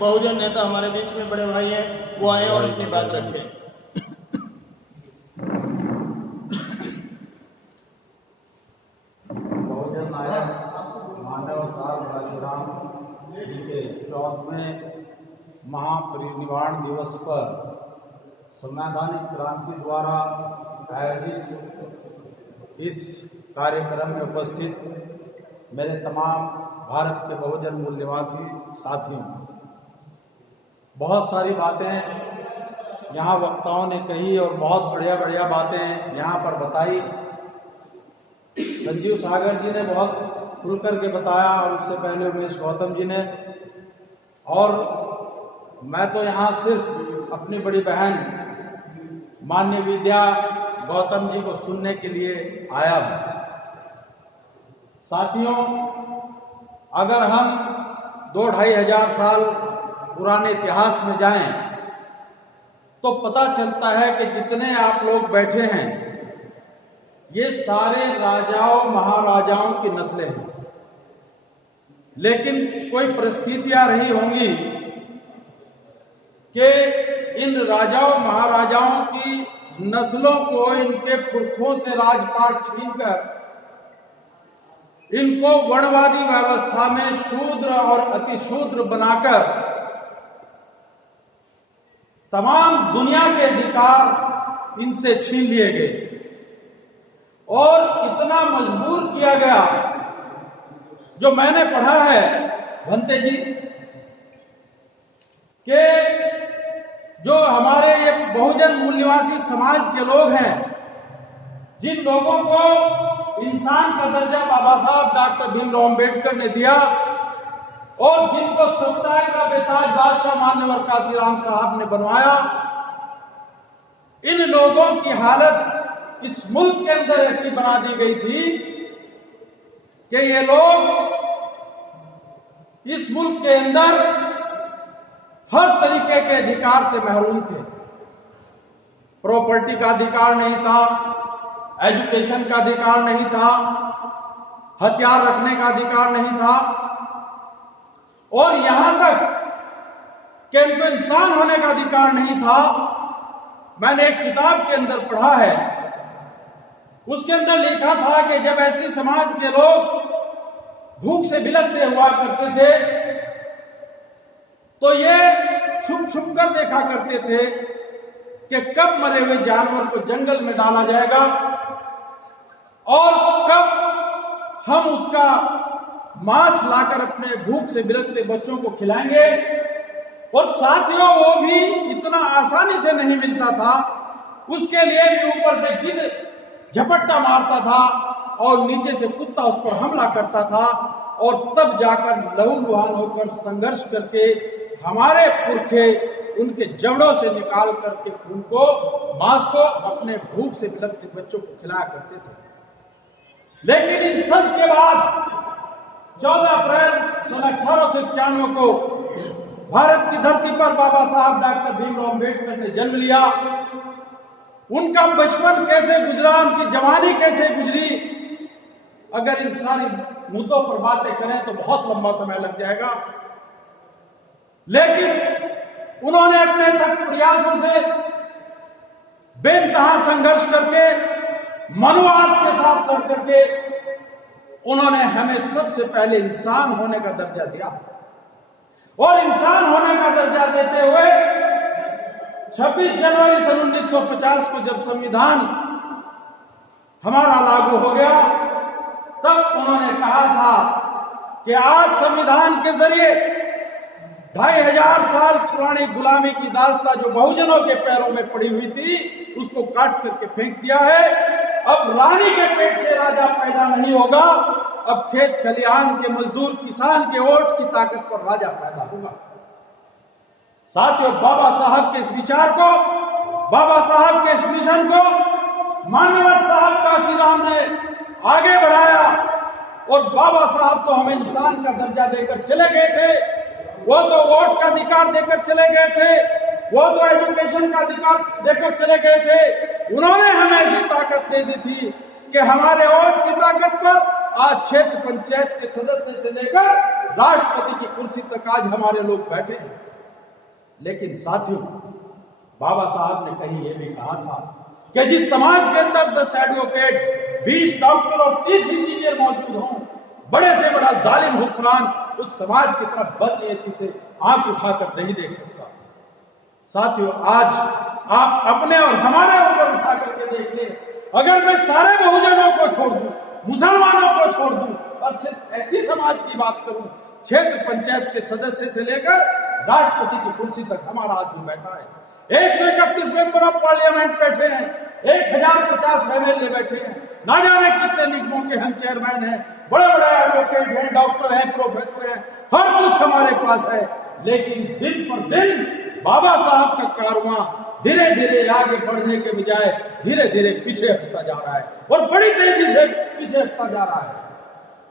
बहुजन नेता हमारे बीच में बड़े भाई हैं, वो आए और अपनी बात रखें। बहुजन नायक मानव सार परशुराम जी के 14वें महापरिनिर्वाण दिवस पर संवैधानिक क्रांति द्वारा आयोजित इस कार्यक्रम में उपस्थित मेरे तमाम भारत के बहुजन मूल निवासी साथियों, बहुत सारी बातें यहाँ वक्ताओं ने कही और बहुत बढ़िया बढ़िया बातें यहाँ पर बताई। संजीव सागर जी ने बहुत खुल करके बताया और उससे पहले उमेश गौतम जी ने, और मैं तो यहाँ सिर्फ अपनी बड़ी बहन मान्य विद्या गौतम जी को सुनने के लिए आया हूँ। साथियों, अगर हम 2-2.5 हजार साल पुराने इतिहास में जाएं तो पता चलता है कि जितने आप लोग बैठे हैं ये सारे राजाओं महाराजाओं की नस्लें हैं। लेकिन कोई परिस्थितियां रही होंगी कि इन राजाओं महाराजाओं की नस्लों को इनके पुरखों से राजपाट छीनकर इनको वर्णवादी व्यवस्था में शूद्र और अतिशूद्र बनाकर तमाम दुनिया के अधिकार इनसे छीन लिए गए और इतना मजबूर किया गया। जो मैंने पढ़ा है भंते जी के जो हमारे ये बहुजन मूल निवासी समाज के लोग हैं, जिन लोगों को इंसान का दर्जा बाबा साहब डॉक्टर भीमराव अंबेडकर ने दिया और जिनको सत्ता का बेताज बादशाह मान्यवर काशीराम साहब ने बनवाया, इन लोगों की हालत इस मुल्क के अंदर ऐसी बना दी गई थी कि ये लोग इस मुल्क के अंदर हर तरीके के अधिकार से महरूम थे। प्रॉपर्टी का अधिकार नहीं था, एजुकेशन का अधिकार नहीं था, हथियार रखने का अधिकार नहीं था, और यहां तक कि इनको इंसान होने का अधिकार नहीं था। मैंने एक किताब के अंदर पढ़ा है, उसके अंदर लिखा था कि जब ऐसे समाज के लोग भूख से बिलखते हुआ करते थे तो ये छुप छुप कर देखा करते थे कि कब मरे हुए जानवर को जंगल में डाला जाएगा और कब हम उसका मांस लाकर अपने भूख से बिलखते बच्चों को खिलाएंगे। और साथियों, वो भी इतना आसानी से नहीं मिलता था, उसके लिए भी ऊपर से गिद्ध झपट्टा मारता था और नीचे से कुत्ता उस पर हमला करता था, और तब जाकर लहूलुहान होकर संघर्ष करके हमारे पुरखे उनके जबड़ों से निकाल करके उनको मांस को अपने भूख से बिलखते बच्चों को खिलाया करते थे। लेकिन इन सब के बाद 14 अप्रैल 1891 को भारत की धरती पर बाबा साहब डॉक्टर भीमराव अंबेडकर ने जन्म लिया। उनका बचपन कैसे गुजरा, उनकी जवानी कैसे गुजरी, अगर इन सारी मुद्दों पर बातें करें तो बहुत लंबा समय लग जाएगा। लेकिन उन्होंने अपने तक प्रयासों से बेइंतहा संघर्ष करके, मनुवाद के साथ लड़ करके उन्होंने हमें सबसे पहले इंसान होने का दर्जा दिया। और इंसान होने का दर्जा देते हुए 26 जनवरी सन 1950 को जब संविधान हमारा लागू हो गया, तब उन्होंने कहा था कि आज संविधान के जरिए 2500 साल पुरानी गुलामी की दास्तां जो बहुजनों के पैरों में पड़ी हुई थी, उसको काट करके फेंक दिया है। अब रानी के पेट से राजा पैदा नहीं होगा, अब खेत खलिहान के मजदूर किसान के वोट की ताकत पर राजा पैदा होगा। साथियों, बाबा साहब के इस विचार को, बाबा साहब के इस मिशन को मान्यवर साहब काशीराम ने आगे बढ़ाया, और बाबा साहब तो हमें इंसान का दर्जा देकर चले गए थे, वो तो वोट का अधिकार देकर चले गए थे, वो तो एजुकेशन का अधिकार देकर चले गए थे। उन्होंने हमें ऐसी ताकत दे दी थी कि हमारे वोट की ताकत पर आज क्षेत्र पंचायत के सदस्य से लेकर राष्ट्रपति की कुर्सी तक आज हमारे लोग बैठे हैं। लेकिन साथियों, बाबा साहब ने कहीं यह भी कहा था कि जिस समाज के अंदर 10 एडवोकेट, 20 डॉक्टर और 30 इंजीनियर मौजूद हों, बड़े से बड़ा जालिम हुक्मरान उस समाज की तरफ बदनीयती से आंख उठाकर नहीं देख सकता। साथियों, आज आप अपने और हमारे ऊपर उठा करके देख लें, अगर मैं सारे बहुजनों को छोड़ दूं, मुसलमानों को छोड़ दूं और सिर्फ ऐसी समाज की बात करूं, क्षेत्र पंचायत के सदस्य से लेकर राष्ट्रपति की कुर्सी तक हमारा आदमी बैठा है, 131 मेंबर ऑफ पार्लियामेंट बैठे हैं, 1050 एमएलए बैठे हैं, ना जाने कितने निगमों के हम चेयरमैन हैं, बड़े बड़े एडवोकेट हैं, डॉक्टर हैं, प्रोफेसर हैं, हर कुछ हमारे पास है। लेकिन दिन पर दिन बाबा साहब का कारवां धीरे धीरे आगे बढ़ने के बजाय धीरे धीरे पीछे हटता जा रहा है और बड़ी तेजी से पीछे हटता जा रहा है।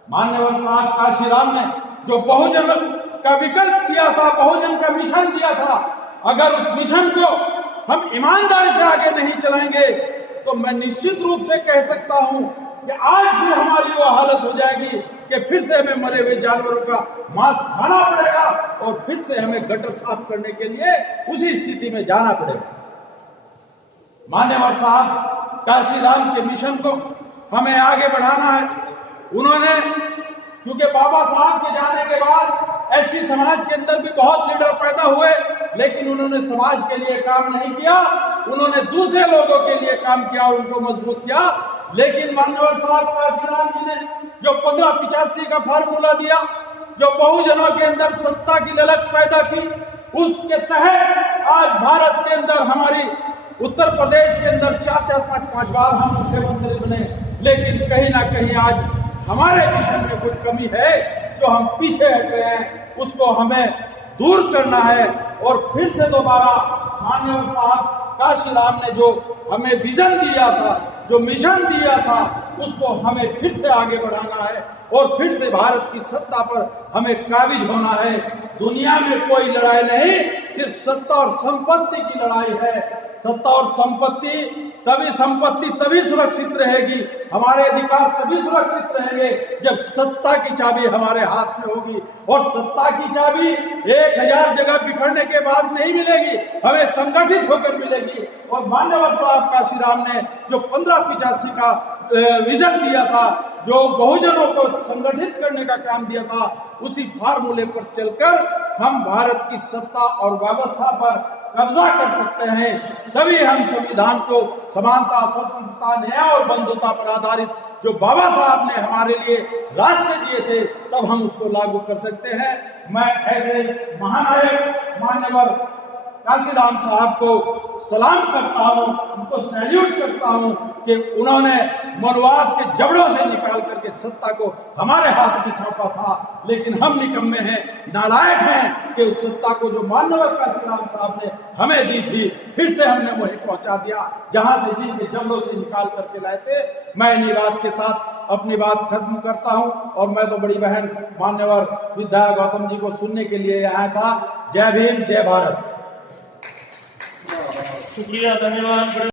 मान्यवर साहब काशीराम ने जो बहुजन का विकल्प दिया था, बहुजन का मिशन दिया था, अगर उस मिशन को हम ईमानदारी से आगे नहीं चलाएंगे तो मैं निश्चित रूप से कह सकता हूं कि आज भी हमारी वो हालत हो जाएगी कि फिर से हमें मरे हुए जानवरों का मांस खाना पड़ेगा और फिर से हमें गटर साफ करने के लिए उसी स्थिति में जाना पड़ेगा। मान्यवर साहब काशीराम के मिशन को हमें आगे बढ़ाना है। उन्होंने, क्योंकि बाबा साहब के जाने के बाद ऐसी समाज के अंदर भी बहुत लीडर पैदा हुए, लेकिन उन्होंने समाज के लिए काम नहीं किया, उन्होंने दूसरे लोगों के लिए काम किया, उनको मजबूत किया। लेकिन मान्यवर साहब काशीराम जी ने जो 1585 का फार्मूला दिया, जो बहुजनों के अंदर सत्ता की ललक पैदा की, उसके तहत आज भारत के अंदर, हमारी उत्तर प्रदेश के अंदर 4-4, 5-5 बार हम मुख्यमंत्री बने। लेकिन कहीं ना कहीं आज हमारे मिशन में कुछ कमी है, जो हम पीछे हट रहे हैं, उसको हमें दूर करना है। और फिर से दोबारा मान्यवर साहब काशीराम ने जो हमें विजन दिया था, जो मिशन दिया था, उसको हमें फिर से आगे बढ़ाना है और फिर से भारत की सत्ता पर हमें काबिज होना है। दुनिया में कोई लड़ाई नहीं, सिर्फ सत्ता और संपत्ति की लड़ाई है। सत्ता और संपत्ति तभी सुरक्षित रहेगी, हमारे अधिकार तभी सुरक्षित रहेंगे जब सत्ता की चाबी हमारे हाथ में होगी। और सत्ता की चाबी 1000 जगह बिखरने के बाद नहीं मिलेगी, हमें संगठित होकर मिलेगी। और मान्यवर साहब काशीराम ने जो 1585 का विजन दिया था, जो बहुजनों को संगठित करने का काम दिया था, उसी फार्मूले पर चलकर हम भारत की सत्ता और व्यवस्था पर कब्जा कर सकते हैं। तभी हम संविधान को समानता, स्वतंत्रता, न्याय और बंधुता पर आधारित जो बाबा साहब ने हमारे लिए रास्ते दिए थे, तब हम उसको लागू कर सकते हैं। मैं ऐसे महानायक मान्यवर काशीराम साहब को सलाम करता हूं, उनको सैल्यूट करता हूं कि उन्होंने मनुवाद के जबड़ों से निकाल करके सत्ता को हमारे हाथ में सौंपा था। लेकिन हम निकम्मे हैं, नालायक हैं कि उस सत्ता को जो मान्यवर काशीराम साहब ने हमें दी थी, फिर से हमने वहीं पहुंचा दिया जहां से जिनके जबड़ों से निकाल करके लाए थे। मैं इन्हीं बात के साथ अपनी बात खत्म करता हूं और मैं तो बड़ी बहन मान्यवर विद्या गौतम जी को सुनने के लिए आया था। जय भीम, जय भारत। शुक्रिया, धन्यवाद।